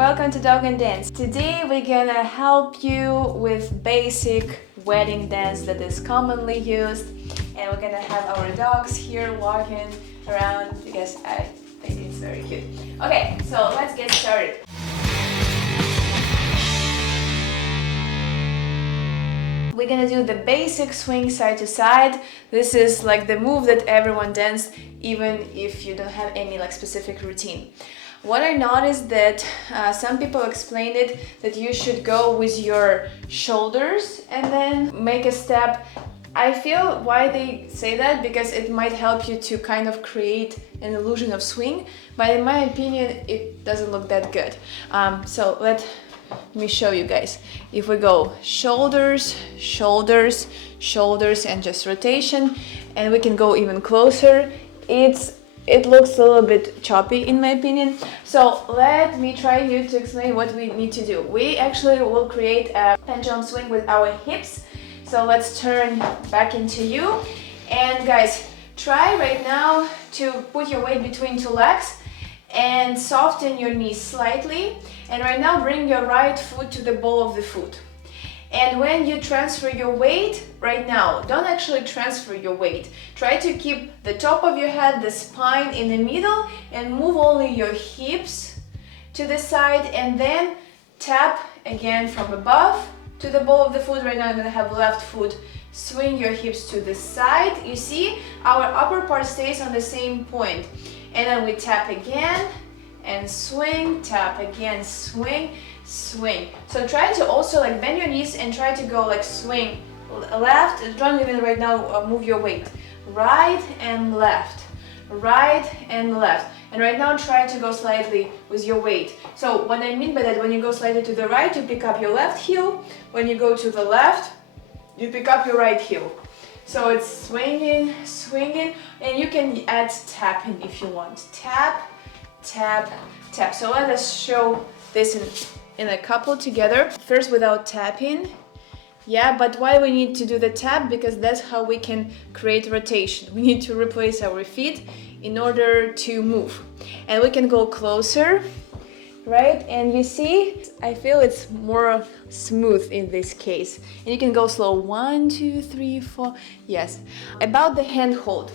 welcome to Dovgan Dance. Today we're gonna help you with basic wedding dance that is commonly used, and we're gonna have our dogs here walking around because I think it's very cute. Okay, so let's get started. We're gonna do the basic swing side to side. This is like the move that everyone dances, even if you don't have any like specific routine. What I noticed that some people explained it that you should go with your shoulders and then make a step. I feel why they say that, because it might help you to kind of create an illusion of swing, but in my opinion it doesn't look that good. So let me show you guys. If we go shoulders, shoulders, shoulders, and just rotation, and we can go even closer, it looks a little bit choppy in my opinion. So let me try you to explain what we need to do. We actually will create a pendulum swing with our hips. So let's turn back into you. And guys, try right now to put your weight between two legs and soften your knees slightly. And right now bring your right foot to the ball of the foot. And when you transfer your weight, right now, don't actually transfer your weight. Try to keep the top of your head, the spine in the middle, and move only your hips to the side, and then tap again from above to the ball of the foot. Right now I'm gonna have left foot. Swing your hips to the side. You see, our upper part stays on the same point. And then we tap again, and swing, tap again, swing, swing. So try to also like bend your knees and try to go like swing left. Don't even right now move your weight. Right and left, right and left. And right now try to go slightly with your weight. So what I mean by that, when you go slightly to the right, you pick up your left heel. When you go to the left, you pick up your right heel. So it's swinging, swinging, and you can add tapping if you want. Tap, tap, tap. So let us show this in a couple together. First without tapping. Yeah, but why we need to do the tap? Because that's how we can create rotation. We need to replace our feet in order to move. And we can go closer, right? And you see, I feel it's more smooth in this case. And you can go slow. 1, 2, 3, 4. Yes. About the hand hold.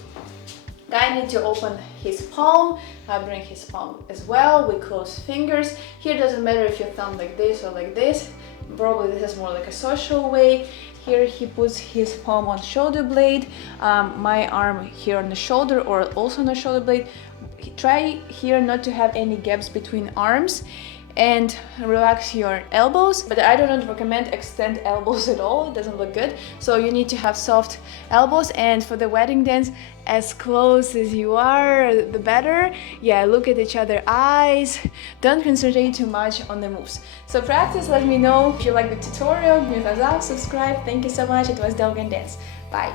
Guy needs to open his palm, bring his palm as well with closed fingers. Here doesn't matter if you thumb like this or like this. Probably this is more like a social way. Here he puts his palm on shoulder blade, my arm here on the shoulder or also on the shoulder blade. Try here not to have any gaps between arms and relax your elbows, but I do not recommend extend elbows at all. It doesn't look good. So you need to have soft elbows, and for the wedding dance, as close as you are, the better. Yeah, look at each other's eyes. Don't concentrate too much on the moves. So practice, let me know if you like the tutorial. Give me a thumbs up, subscribe. Thank you so much. It was Dovgan Dance. Bye.